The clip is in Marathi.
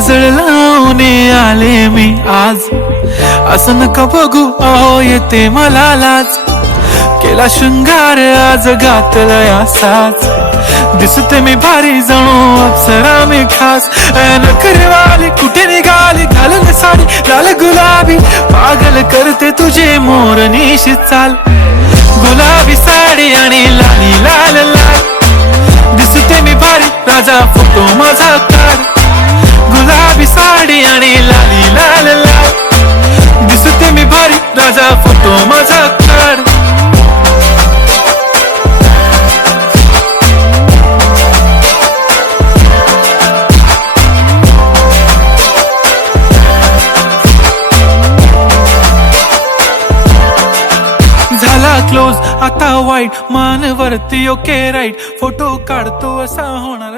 काजळ लावून आले मी आज, असं नका बघू अहो येते मला लाज. केला शृंगार आज घातलाय असाच, दिसते मी भारी जणू अप्सरा मी खास. नखरेवाली कुठे निघाली घालून साडी लाल गुलाबी, पागल करते तुझे मोरनीशी चाल. गुलाबी साडी आणि लाली लाल लाल, दिसते मी भारी राजा फोटो माझा काढ. गुलाबी साडी आणि लाली लाल लाल, दिसते मी भारी राजा फोटो माझा काढ. झाला क्लोज आता वाईट, मान वरती ओके राईट, फोटो काढतो असा होणार